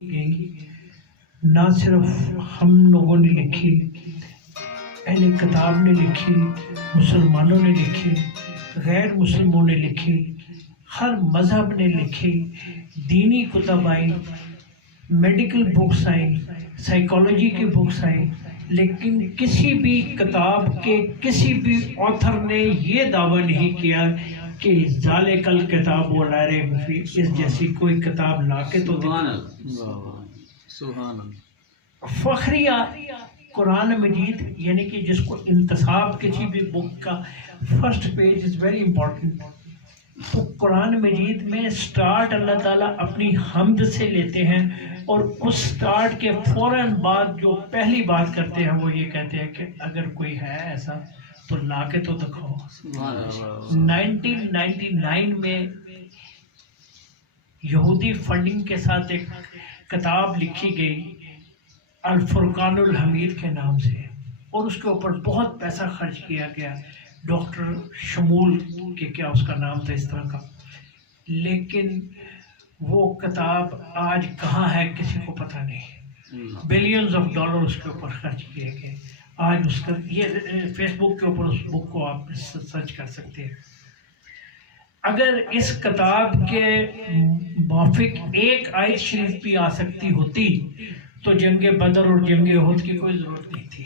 گئی نہ صرف ہم لوگوں نے لکھی، اہل کتاب نے لکھی، مسلمانوں نے لکھی، غیر مسلموں نے لکھی، ہر مذہب نے لکھی، دینی کتب آئیں، میڈیکل بکس آئیں، سائیکالوجی کی بکس آئیں، لیکن کسی بھی کتاب کے کسی بھی آتھر نے یہ دعویٰ نہیں کیا کہ ذالک الکتاب لا ریب فیہ، اس جیسی کوئی کتاب لا کے تو سبحان اللہ۔ فخریہ قرآن مجید، یعنی کہ جس کو انتصاب کسی بھی بک کا first page is very important, تو قرآن مجید میں سٹارٹ اللہ تعالیٰ اپنی حمد سے لیتے ہیں، اور اس سٹارٹ کے فوراً بعد جو پہلی بات کرتے ہیں وہ یہ کہتے ہیں کہ اگر کوئی ہے ایسا تو لا کے تو دکھاؤ۔ 1999 میں یہودی فنڈنگ کے ساتھ ایک کتاب لکھی گئی الفرقان الحمید کے نام سے، اور اس کے اوپر بہت پیسہ خرچ کیا گیا، ڈاکٹر شمول کے کیا اس کا نام تھا اس طرح کا، لیکن وہ کتاب آج کہاں ہے کسی کو پتہ نہیں۔ بلینز آف ڈالر اس کے اوپر خرچ کیے گئے، آج اس کا یہ فیس بک کے اوپر اس بک کو آپ سرچ کر سکتے ہیں۔ اگر اس کتاب کے موافق ایک آیت شریف بھی آ سکتی ہوتی تو جنگ بدر اور جنگ احد کی کوئی ضرورت نہیں تھی،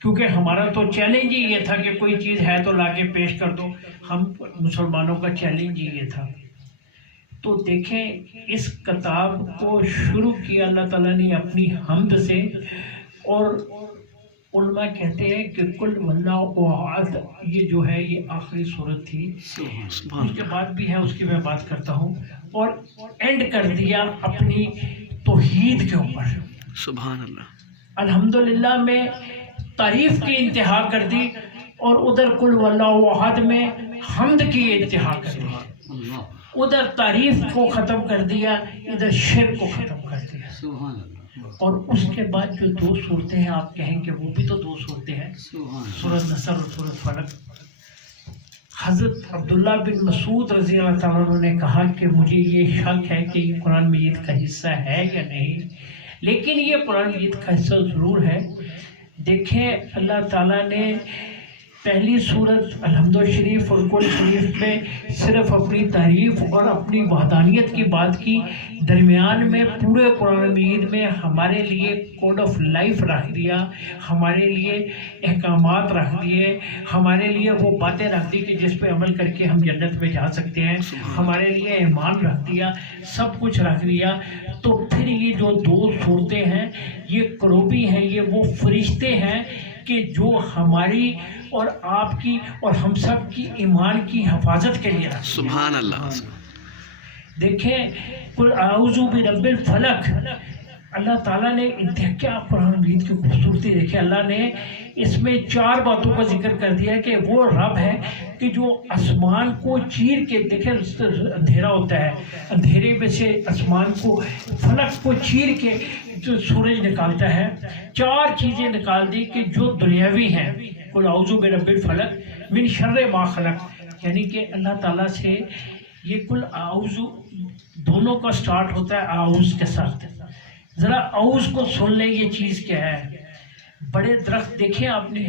کیونکہ ہمارا تو چیلنج ہی یہ تھا کہ کوئی چیز ہے تو لا کے پیش کر دو، ہم مسلمانوں کا چیلنج ہی یہ تھا۔ تو دیکھیں اس کتاب کو شروع کیا اللہ تعالیٰ نے اپنی حمد سے، اور علماء کہتے ہیں کہ کل واللہ احد یہ جو ہے یہ آخری صورت تھی، اس کے بعد بھی ہے اس کی میں بات کرتا ہوں، اور اینڈ کر دیا اپنی توحید کے اوپر۔ سبحان اللہ۔ الحمدللہ میں تعریف کی انتہا کر دی، اور ادھر کل واللہ احد میں حمد کی انتہا کر دی، ادھر تعریف کو ختم کر دیا، ادھر شرک کو ختم کر دیا۔ سبحان اللہ۔ اور اس کے بعد جو دو صورتیں ہیں آپ کہیں کہ وہ بھی تو دو صورتیں ہیں، سورۃ نصر اور سورۃ فلق۔ حضرت عبداللہ بن مسعود رضی اللہ تعالیٰ عنہ نے کہا کہ مجھے یہ شک ہے کہ یہ قرآن مجید کا حصہ ہے یا نہیں، لیکن یہ قرآن مجید کا حصہ ضرور ہے۔ دیکھیں اللہ تعالیٰ نے پہلی صورت الحمد شریف اور کل شریف میں صرف اپنی تعریف اور اپنی وحدانیت کی بات کی، درمیان میں پورے قرآن مجید میں ہمارے لیے کوڈ آف لائف رکھ دیا، ہمارے لیے احکامات رکھ دیے، ہمارے لیے وہ باتیں رکھ دی کہ جس پہ عمل کر کے ہم جنت میں جا سکتے ہیں، ہمارے لیے ایمان رکھ دیا، سب کچھ رکھ دیا۔ تو پھر یہ جو دو صورتیں ہیں یہ کروبی ہیں، یہ وہ فرشتے ہیں کہ جو ہماری اور آپ کی اور ہم سب کی ایمان کی حفاظت کے لیے۔ سبحان اللہ۔ دیکھیں قل اعوذ برب الفلق، اللہ تعالیٰ نے کیا قرآن مجید کی خوبصورتی دیکھیں، اللہ نے اس میں چار باتوں کا ذکر کر دیا کہ وہ رب ہے کہ جو آسمان کو چیر کے، دیکھیں اندھیرا ہوتا ہے، اندھیرے میں سے آسمان کو فلک کو چیر کے جو سورج نکالتا ہے، چار چیزیں نکال دی کہ جو دنیاوی ہیں۔ قل اعوذ برب الفلق من شر ما خلق، یعنی کہ اللہ تعالیٰ سے یہ قل اعوذ دونوں کا سٹارٹ ہوتا ہے اعوذ کے ساتھ۔ ذرا اعوذ کو سن لیں یہ چیز کیا ہے۔ بڑے درخت دیکھیں آپ نے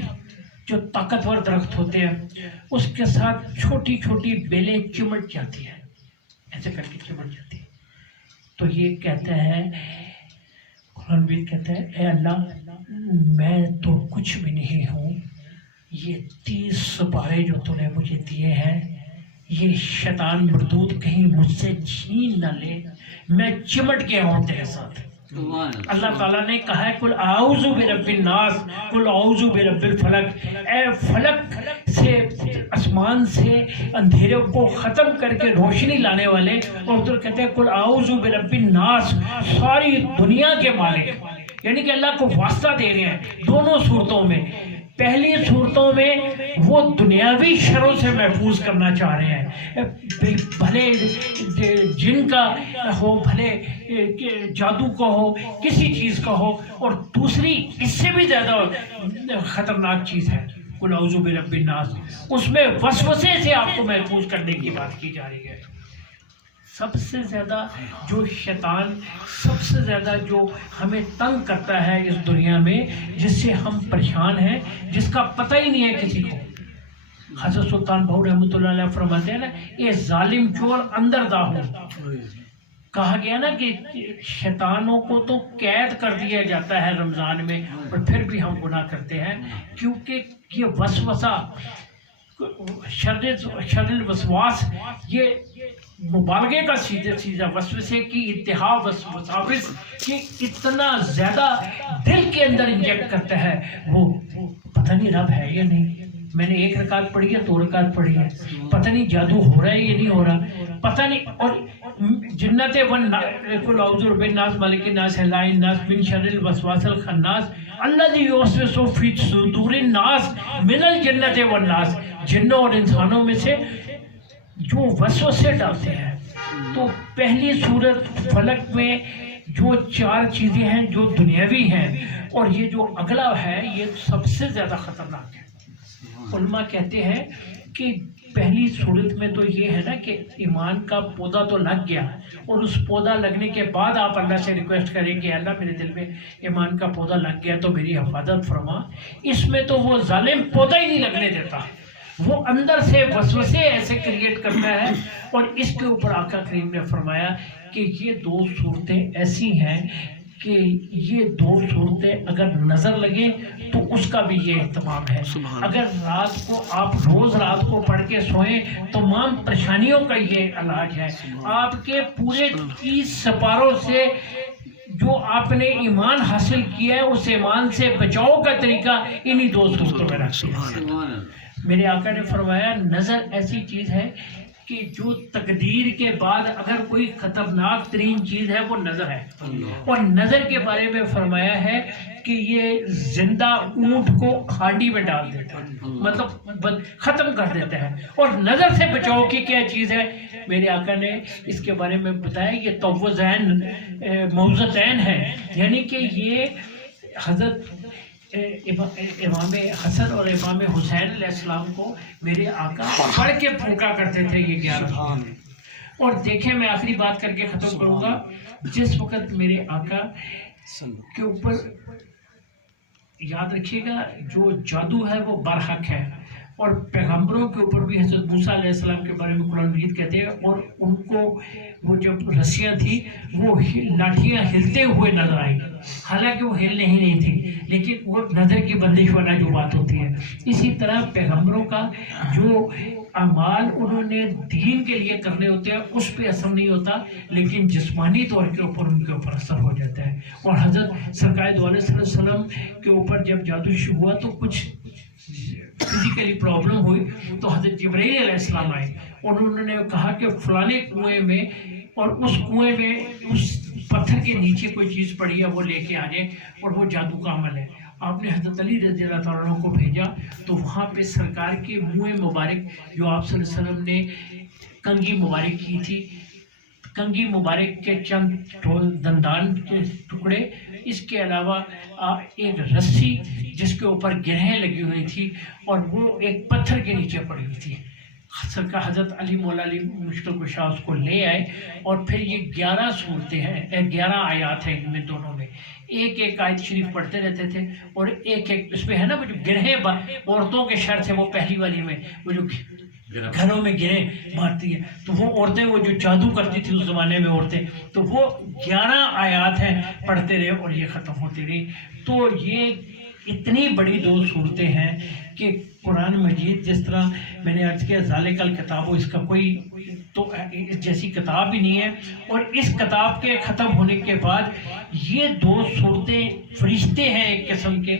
جو طاقتور درخت ہوتے ہیں، اس کے ساتھ چھوٹی چھوٹی بیلیں چمٹ جاتی ہیں، ایسے کر کے چمٹ جاتی ہیں۔ تو یہ کہتا ہے قرآن بھی کہتا ہے اے اللہ میں تو کچھ بھی نہیں ہوں، یہ 30 سپارے جو تو نے مجھے دیے ہیں یہ شیطان مردود کہیں مجھ سے چھین نہ لے، میں چمٹ گیا ہوں تیرے ساتھ۔ اللہ تعالیٰ نے کہا ہے قل اعوذ برب الناس قل اعوذ برب الفلق، اے فلک سے، آسمان سے اندھیرے کو ختم کر کے روشنی لانے والے، اور ادھر کہتے ہیں قل اعوذ برب الناس، ساری دنیا کے مالک، یعنی کہ اللہ کو واسطہ دے رہے ہیں دونوں صورتوں میں۔ پہلی صورتوں میں وہ دنیاوی شروں سے محفوظ کرنا چاہ رہے ہیں، بھلے جن کا ہو، بھلے جادو کا ہو، کسی چیز کا ہو، اور دوسری اس سے بھی زیادہ خطرناک چیز ہے قل اعوذ برب الناس، اس میں وسوسے سے آپ کو محفوظ کرنے کی بات کی جا رہی ہے۔ سب سے زیادہ جو شیطان سب سے زیادہ جو ہمیں تنگ کرتا ہے اس دنیا میں، جس سے ہم پریشان ہیں، جس کا پتہ ہی نہیں ہے کسی کو، حضرت سلطان بہو رحمۃ اللہ علیہ فرماتے ہیں نا، یہ ظالم چور اندر داہو، کہا گیا نا کہ شیطانوں کو تو قید کر دیا جاتا ہے رمضان میں، اور پھر بھی ہم گناہ کرتے ہیں، کیونکہ یہ وسوسہ، شر الوسواس، یہ مبالغے کا سیدھا وسوسے کی انتہا، وساوس کہ اتنا زیادہ دل کے اندر انجیکٹ کرتا ہے، وہ پتہ نہیں رب ہے یا نہیں، میں نے 1 رکعت پڑھی ہے 2 رکعت پڑھی ہے، پتہ نہیں جادو ہو رہا ہے یا نہیں ہو رہا، پتہ نہیں، اور جنت قل اعوذ برب الناس ملک الناس الا الناس من شر الوسواس الخناس الذی یوسوس فی صدور الناس من الجنت والناس، جنوں اور انسانوں میں سے جو وسوسے ڈالتے ہیں۔ تو پہلی سورت فلق میں جو 4 چیزیں ہیں جو دنیاوی ہیں، اور یہ جو اگلا ہے یہ سب سے زیادہ خطرناک ہے۔ علماء کہتے ہیں کہ پہلی صورت میں تو یہ ہے نا کہ ایمان کا پودا تو لگ گیا، اور اس پودا لگنے کے بعد آپ اللہ سے ریکویسٹ کریں کہ اللہ میرے دل میں ایمان کا پودا لگ گیا تو میری حفاظت فرما۔ اس میں تو وہ ظالم پودا ہی نہیں لگنے دیتا، وہ اندر سے وسوسے ایسے کریٹ کرتا ہے، اور اس کے اوپر آقا کریم نے فرمایا کہ یہ 2 صورتیں ایسی ہیں کہ یہ 2 صورتیں اگر نظر لگے تو اس کا بھی یہ اہتمام ہے۔ اگر رات کو آپ روز رات کو پڑھ کے سوئیں، تمام پریشانیوں کا یہ علاج ہے۔ آپ کے پورے 30 سپاروں سے جو آپ نے ایمان حاصل کیا ہے، اس ایمان سے بچاؤ کا طریقہ انہی 2 صورتوں میں رکھتے ہیں۔ میرے آقا نے فرمایا نظر ایسی چیز ہے کہ جو تقدیر کے بعد اگر کوئی خطرناک ترین چیز ہے وہ نظر ہے، اور نظر کے بارے میں فرمایا ہے کہ یہ زندہ اونٹ کو ہانڈی میں ڈال دیتا ہے، مطلب ختم کر دیتا ہے۔ اور نظر سے بچاؤ کی کیا چیز ہے، میرے آقا نے اس کے بارے میں بتایا یہ توزین موزتین ہے، یعنی کہ یہ حضرت امام حسن اور امام حسین علیہ السلام کو میرے آقا پڑھ کے پھونکا کرتے تھے یہ 11۔ اور دیکھیں میں آخری بات کر کے ختم کروں گا، جس وقت میرے آقا کے اوپر یاد رکھیے گا جو جادو ہے وہ برحق ہے، اور پیغمبروں کے اوپر بھی حضرت موسیٰ علیہ السلام کے بارے میں قرآن مجید کہتے ہیں، اور ان کو وہ جب رسیاں تھیں وہ لاٹھیاں ہلتے ہوئے نظر آئیں، حالانکہ وہ ہلنے ہی نہیں تھی، لیکن وہ نظر کی بندش والا جو بات ہوتی ہے۔ اسی طرح پیغمبروں کا جو اعمال انہوں نے دین کے لیے کرنے ہوتے ہیں اس پہ اثر نہیں ہوتا، لیکن جسمانی طور کے اوپر ان کے اوپر اثر ہو جاتا ہے۔ اور حضرت سرکار دو علیہ وسلم کے اوپر جب جادو شروع ہوا تو کچھ فزیکلی پرابلم ہوئی، تو حضرت جبرائیل علیہ السلام آئے اور انہوں نے کہا کہ فلانے کنویں میں، اور اس کنویں میں اس پتھر کے نیچے کوئی چیز پڑی ہے وہ لے کے آ جائے، اور وہ جادو کا عمل ہے۔ آپ نے حضرت علی رضی اللہ تعالیٰ عنہ کو بھیجا، تو وہاں پہ سرکار کے منہ مبارک جو آپ صلی اللہ علیہ وسلم نے کنگھی مبارک کی تھی، کنگھی مبارک کے چند دندان کے ٹکڑے، اس کے علاوہ ایک رسی جس کے اوپر گرہیں لگی ہوئی تھی، اور وہ ایک پتھر کے نیچے پڑی ہوئی تھی۔ سرکار حضرت علی مولا علی مشکل کشا اس کو لے آئے، اور پھر یہ 11 صورتیں ہیں، 11 آیات ہیں ان میں دونوں میں، ایک ایک آیت شریف پڑھتے رہتے تھے، اور ایک ایک اس میں ہے نا وہ جو گرہیں عورتوں کے شر تھے، وہ پہلی والی میں وہ جو گھروں میں گرہیں مارتی ہیں، تو وہ عورتیں وہ جو جادو کرتی تھی اس زمانے میں عورتیں، تو وہ 11 آیات ہیں پڑھتے رہے اور یہ ختم ہوتی رہی۔ تو یہ اتنی بڑی 2 صورتیں ہیں کہ قرآن مجید، جس طرح میں نے عرض کیا ذالک الکتاب، اس کا کوئی تو اس جیسی کتاب ہی نہیں ہے، اور اس کتاب کے ختم ہونے کے بعد یہ 2 صورتیں فرشتے ہیں ایک قسم کے،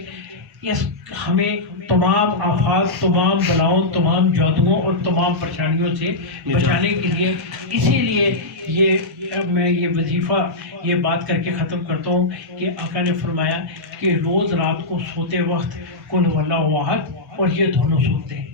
اس ہمیں تمام آفات، تمام بلاؤں، تمام جادوؤں اور تمام پریشانیوں سے بچانے کے لیے، اسی لیے میں یہ وظیفہ یہ بات کر کے ختم کرتا ہوں کہ آقا نے فرمایا کہ روز رات کو سوتے وقت قل هو اللہ احد اور یہ دونوں صورتیں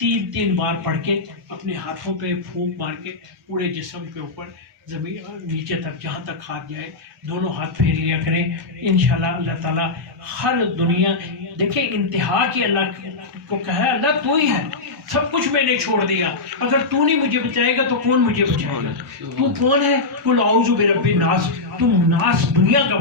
3 بار پڑھ کے اپنے ہاتھوں پہ پھونک مار کے پورے جسم کے اوپر زمین نیچے تک جہاں تک ہاتھ جائے دونوں ہاتھ پھیر لیا کریں انشاءاللہ اللہ تعالیٰ ہر دنیا دیکھیں انتہا کی اللہ کو کہا اللہ تو ہی ہے سب کچھ میں نے چھوڑ دیا اگر تو نہیں مجھے بچائے گا تو کون مجھے بچائے گا تو کون ہے قل اعوذ برب الناس تو ناس دنیا کا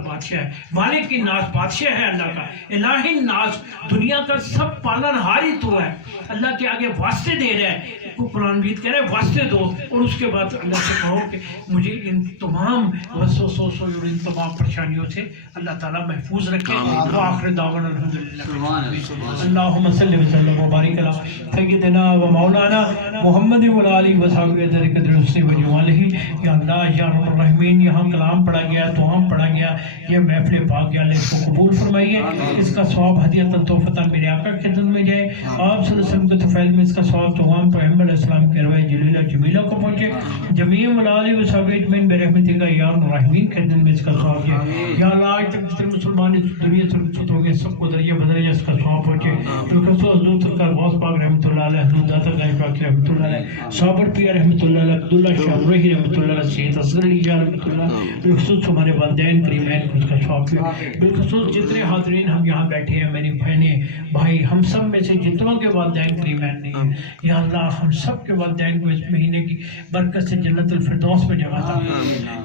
بادشاہ ہے مالک کی ناس بادشاہ ہے اللہ کا الہ الناس دنیا کا سب پالن ہار ہی تو ہے اللہ کے آگے واسطے دے رہا ہے قرآن مجید کہہ رہا ہے واسطے دو اور اس کے بعد اللہ سے کہو کہ مجھے ان تمام وسوسوں سے اور ان تمام پریشانیوں سے اللہ تعالیٰ محفوظ رکھے وآخر دعوانا الحمدللہ اللہم صلی وسلم وبارک علی سیدنا و مولانا محمد وعلی آلہ وصحبہ ذی القدر والمقدار وجلالہ یا اللہ یا رب الرحمین یہاں کلام پڑھا گیا دعا پڑھا گیا یہ محفل پاک یا اللہ اس کو قبول فرمائیے اس کا ثواب ہدیۃ تحفۃ میرے آقا کی خدمت میں جائے آپ صلی اللہ علیہ وسلم کے طفیل میں اس کا ثواب تمام پیغمبر علیہ السلام کے روایت جلیلہ جمیلہ کو پہنچے جمیع وعلی وصحبہ اجمعین برحمتک یا ارحم الراحمین کی خدمت میں اس کا ثواب جائے یا اللہ آج تک جتنے مسلمان اس دنیا سے رخصت ہو گئے سب کو درجہ بدرجہ اس کا ثواب پہنچے بالخصوص حضور سرکار غوث پاک رحمۃ اللہ علیہ حضور داتا گائے پاک رحمۃ اللہ علیہ صابر پیر رحمۃ اللہ علیہ عبداللہ شاہ رحی رحمۃ اللہ علیہ سید اصغر علی جان رحمۃ اللہ بالخصوص ہمارے والدین کریمین کو اس کا ثواب دے بالخصوص جتنے حاضرین ہم یہاں بیٹھے ہیں میری بہنیں بھائی ہم سب میں سے جتنوں کے والدین کریمین نہیں ہیں یا اللہ ہم سب کے والدین کو اس مہینے کی برکت سے جنت الفردوس میں جگہ عطا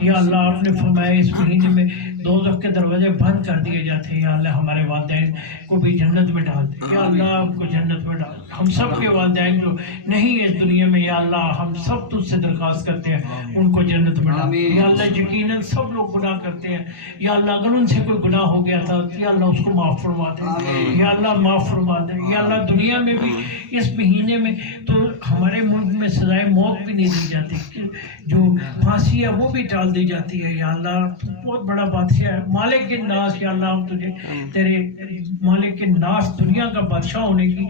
یا اللہ آپ نے فرمایا اس مہینے میں دوزخ کے دروازے بند کر دیے جاتے ہیں یا اللہ ہمارے والدین کو بھی جنت میں ڈال دے یا اللہ آپ کو جنت میں ڈال ہم سب کے والدین جو نہیں ہیں اس دنیا میں یا اللہ ہم سب تجھ سے درخواست کرتے ہیں ان کو جنت میں ڈال یا اللہ یقیناً سب لوگ گناہ کرتے ہیں یا اللہ اگر ان سے کوئی گناہ ہو گیا تھا یا اللہ اس کو معاف فرما دے یا اللہ معاف فرما دے یا اللہ دنیا میں بھی اس مہینے میں تو ہمارے ملک میں سزائے موت بھی نہیں دی جاتی جو پھانسی ہے وہ بھی ٹال دی جاتی ہے یا اللہ بہت بڑا بادشاہ ہے مالک الناس یا اللہ ہم تجھے تیرے مالک الناس دنیا کا بادشاہ ہونے کی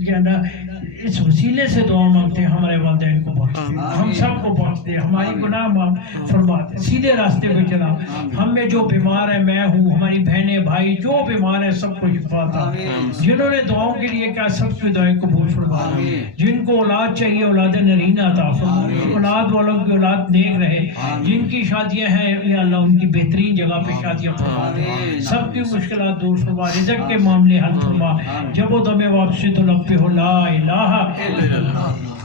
یا اللہ اس وسیلے سے دعا مانگتے ہیں ہمارے والدین کو بخش دے ہم سب کو بخش دے ہماری گناہ معاف فرما دے سیدھے راستے پہ چلا ہم میں جو بیمار ہے میں ہوں ہماری بہنیں بھائی جو بیمار ہیں سب کو شفا عطا جنہوں نے دعاؤں کے لیے کہا سب کی دعائیں قبول فرما جن کو اولاد چاہیے اولاد نرینہ عطا فرما اولاد والوں کی اولاد نیک رہے جن کی شادیاں ہیں یا اللہ ان کی بہترین جگہ پہ شادیاں فرما دے سب کی مشکلات دور فرما رزق کے معاملے حل فرما جب و دم واپسی تو لب پہ ہو لا الہ الا اللہ